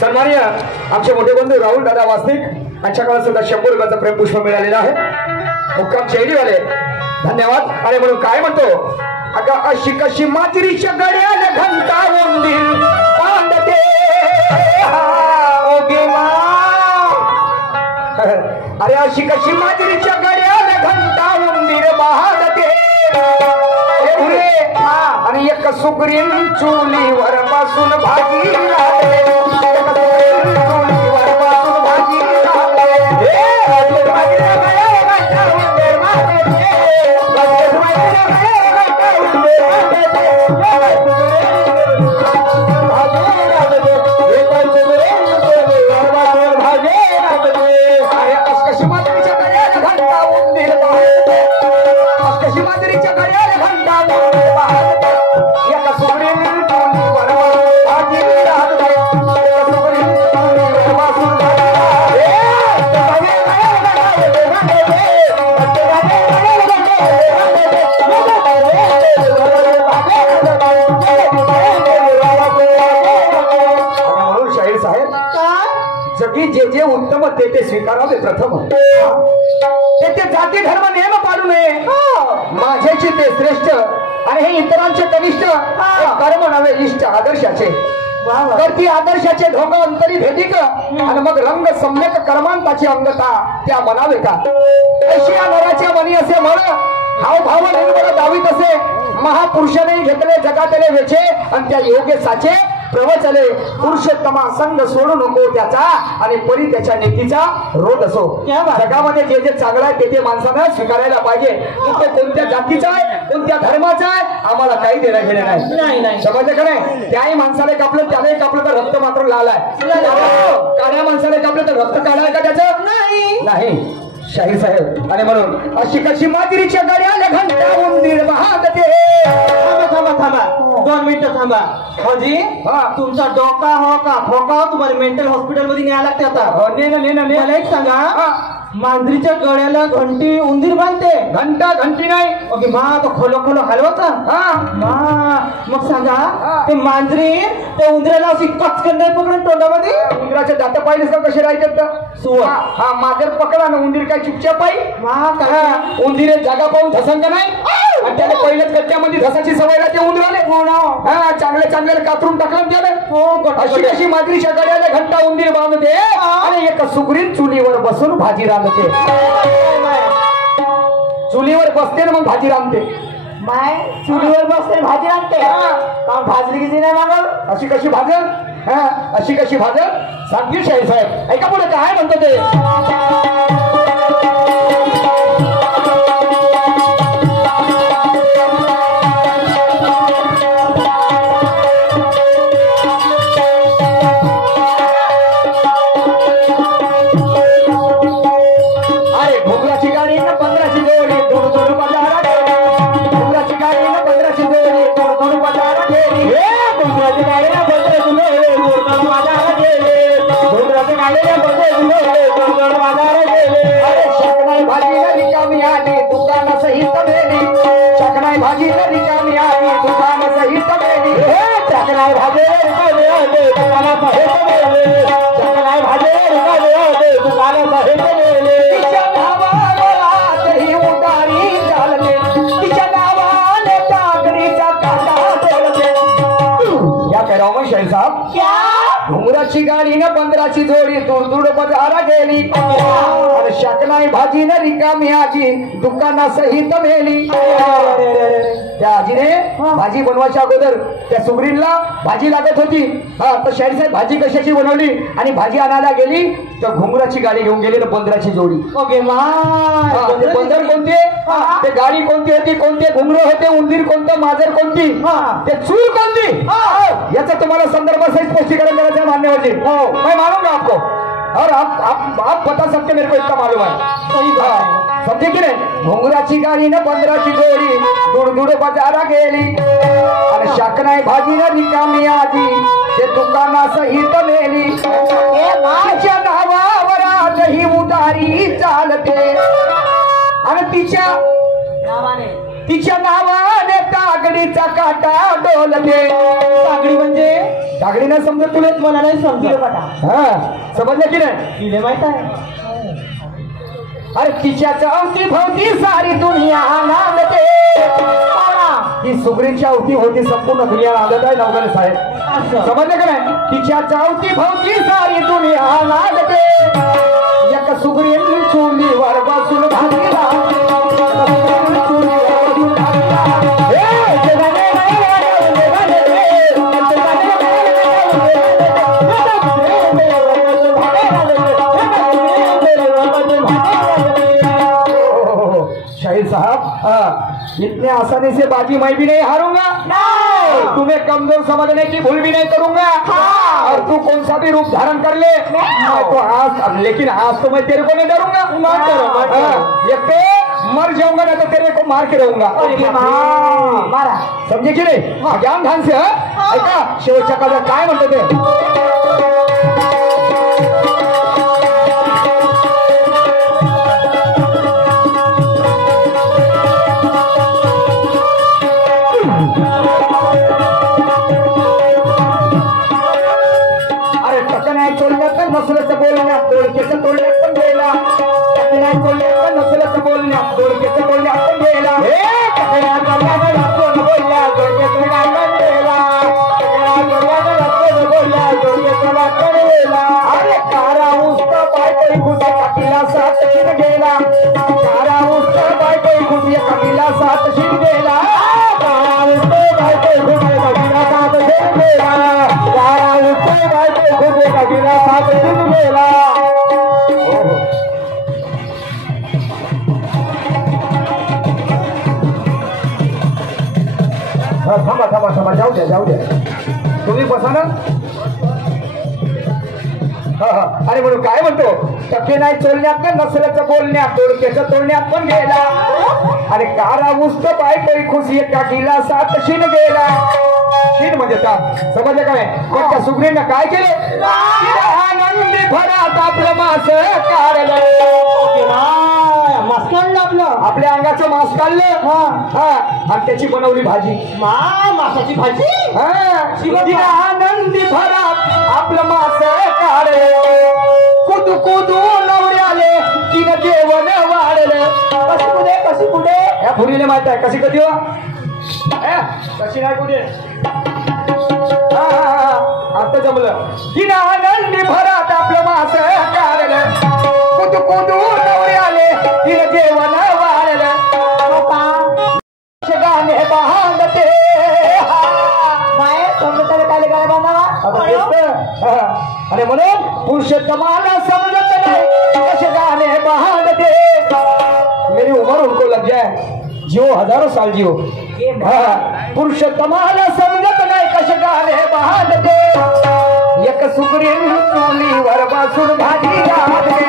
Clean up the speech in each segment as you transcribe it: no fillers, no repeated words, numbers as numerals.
सन्माननीय आमचे मोठे बंधू राहुल दादा वासनिक यांच्याकडे सुद्धा 100 रुपयाचं प्रेमपुष्प मिळालेलं आहे. मुक्काम शेडीवाले धन्यवाद. आणि म्हणून काय म्हणतो, अगं अशी कशी माजरीच्या गड्याला घंटा उंदीर बांधते ओगे मा. अरे अशी कशी माजरीच्या गड्याला घंटा उंदीर बांधते आणि एक सुगरीन चुलीवर बसून भाजी लावते. चुलीवर बसून भाजी लावते. कशी माजरीच्या गड्याला घंटा उंदीर बांधते. कशी माजरीच्या गड्याला घंटा उंदीर बांधते. एका सुगरीन चुलीवर भाजी लावते. सुगरीन चुलीवर बसून शाहीर साहेब, जगी जे जे उत्तम ते स्वीकारावे प्रथम. ते जाती धर्म नियम पाडू नये. माझ्याची ते श्रेष्ठ आणि हे इतरांचे कनिष्ठ. कर्म नव्हे इष्ट आदर्शाचे. तर ती आदर्शाचे धोक अंतरी भेटिक आणि मग रंग सम्यक कर्मांताची अंगता त्या म्हणावे का. अशी या नराच्या मनी असे म्हण हाव भाव निर्मळ दावीत असे. महापुरुषाने घेतले जगातले वेचे आणि त्या योग्य साचे प्रवचले. पुरुषोत्तमा संग सोडू नको त्याचा आणि परी त्याच्या नेकीचा रोध असो. जगामध्ये जे जे चांगलं आहे ते माणसानं स्वीकारायला पाहिजे. तो कोणत्या जातीचा आहे कोणत्या धर्माचा आहे आम्हाला काही देणं घेणं नाही. समजलं का नाही. त्याही माणसाला कापलं त्यालाही कापलं तर रक्त मात्र लाल आहे. काळ्या माणसाला कापलं तर रक्त काढाय का त्याचं नाही. शाहीर साहेब, आणि म्हणून अशी कशी माजरीच्या गड्याला घंटा उंदीर बांधते. थांबा थांबा 2 मिनिटं थांबा. भाजी तुमचा डोका हो का फोका हो तुम्हाला मेंटल हॉस्पिटल मध्ये न्याय लागते आता. मला एक सांगा, मांजरीच्या गळ्याला घंटी उंदीर बांधते. घंटा घंटी नाही. ओके मा तो खोलो खोलो हलवता. मग सांगा ते मांजरी त्या उंदराला अशी कचकन नाही पकडून तोंडामध्ये. उंदराचे दात पाहिलेस का कसे राहतात. हा मांजर पकडा ना उंदीर काय चुपचाप पाहिजे. उंदीर जागा पाहून धसन का नाही. आणि त्याने पहिल्याच गट्ट्यामध्ये धसाची सवय राहते उंदराले. चांगले चांगले कातरून टाकलं त्याने. अशी कशी मांजरीच्या गड्याला घंटा उंदीर बांधते आणि एक सुगरीन चुलीवर बसून भाजी रांधते. चुलीवर बसते ना मग भाजी रांधते. माय चुलीवर बसते भाजी रांधते. भाजली किती नाही मागल. अशी कशी भाजल. अशी कशी भाजल सांगतील शाहीर साहेब. ऐका पुढे काय म्हणतो ते. घुंगराची गाडी न 15ची जोडी दूर दूर बाजारा गेली. शकनाई भाजी न रिकामी आजी दुकाना सहित मेली. त्या आजीने भाजी बनवायच्या अगोदर त्या सुगरीनला भाजी लागत होती. तर शाहीर साहेब भाजी कशाची बनवली आणि भाजी आणायला गेली तर घुंगराची गाडी घेऊन गेली ना 15ची जोडी. ओके बंदर कोणते ते गाडी कोणती होती कोणते घुंगर होते उंदीर कोणतं मांजर कोणती ते चूल कोणती याचा तुम्हाला संदर्भ सहित स्पष्टीकरण करायचं मान्यवर जी. मैं मानूंगा आपको और आप बता सकते मेरे को इतना मालूम है. सही बात समझे की नाही. घुंगराची गाडी न 15ची जोडी दूर दूर बाजारा गेली आणि शाकनाई भाजी न रिकामी आजी ते दुकाना सहित नेली. तिच्या नावावर आजही उदारी चालते आणि तिच्या तिच्या नावाने तागडीचा काटा डोलते. सागडी म्हणजे तागडी नाही समजत तुला? मला नाही समजलं बेटा. हा समजलं की नाही? तिला माहित आहे. अरे तिच्या अवती भोवती सारी दुनिया नांदते. ही सुगरीच्या अवती भोवती संपूर्ण दुनिया नांदत आहे नवघरे साहेब. समजलं का नाही? तिच्या अवती भोवती सारी दुनिया नांदते. एक सुगरी चुलीवर बसून भाजीला शाहिद साहब, इतने आसानी से बाजी मैं भी नहीं हारूंगा. तुम्हें कमजोर समझने की भूल भी नहीं करूंगा. और तू कौन सा भी रूप धारण कर ले, मैं तो आज, लेकिन आज तो मैं तेरे को नहीं डरूंगा. एक पे मर जाऊंगा ना तो तेरे को मार के रहूंगा. मारा समझे की नाही? ज्ञान ध्यान से. ऐका शेवटच्या काळात काय म्हणतो ते. नसल्याचं बोलण्यात दोडकेचं तोडण्यात पण गेला. नाही बोलण्यात नसल्याचं बोलण्यात दोडकेचं बोलण्यात पण गेला. बोलल्या दोडकेचं गायला गेला. बोलल्या दोडकेचं गेला. अरे कारा उस्ता बायकोई घुसे काकीला सात शिन गेला. कारा उस्ता बायकोई घुसे काकीला सात शिन गेला. कारा उस्ता बायकोई घुसे काकीला सात शिन गेला. कारा उस्ता बायकोई घुसे काकीला सात शिन गेला. थांबा थांबा थांबा, जाऊ द्या जाऊ द्या. तुम्ही बसा ना. अरे म्हणून काय म्हणतो, टक्के नाही चोलण्यात ना नसल्याचं बोलण्यात दोडकेचं तोडण्यात पण गेला. अरे कारा उस्त पाय तरी खुशी काकीला सात शिन गेला. शिन म्हणजे ताप. समजलं काय? पण त्या सुगरीनं काय केलं? आनंदी भरात आपलं मास काढलं. मास काढलं आपलं, आपल्या अंगाचं मास काढलं. आणि त्याची बनवली भाजी. मासाची भाजी. आनंदी भरात आपलं मास काढलं. कुदू कुदू नवऱ्याले तिनं जेवण वाढलं. कशी कुठे या फुरीले माहित आहे कशी कधी हो? कशी नाही कुठे. आता जमलं. तिनं आनंदी भरात आपलं मास काढलं. कुदू कुदू नवऱ्याले तिनं जेवण वाढलं. गाणे बांधते अरे म्हणून पुरुषोत्तमाला समजत नाही कसे गाणे बांधते. मेरी उम्र उनको लग जाए, जियो हजारों साल जियो. पुरुषोत्तमाला समजत नाही कसे गाणे बांधते. एक सुगरी चुलीवर बसून भाजी घालते.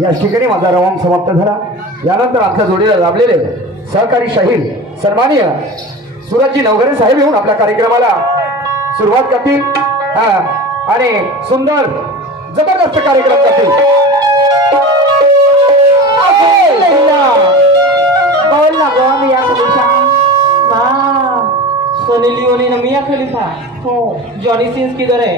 याच ठिकाणी माझा रवाम समाप्त झाला. यानंतर आपल्या जोडीला लाभलेले सहकारी शाहीर सन्माननीय सुरजजी नवघरे साहेब येऊन आपल्या कार्यक्रमाला सुरुवात करतील. आणि सुंदर जबरदस्त कार्यक्रम करतील. सोनी लियोनी ना मिया खलीफा. जॉनी सिन्स किधर है?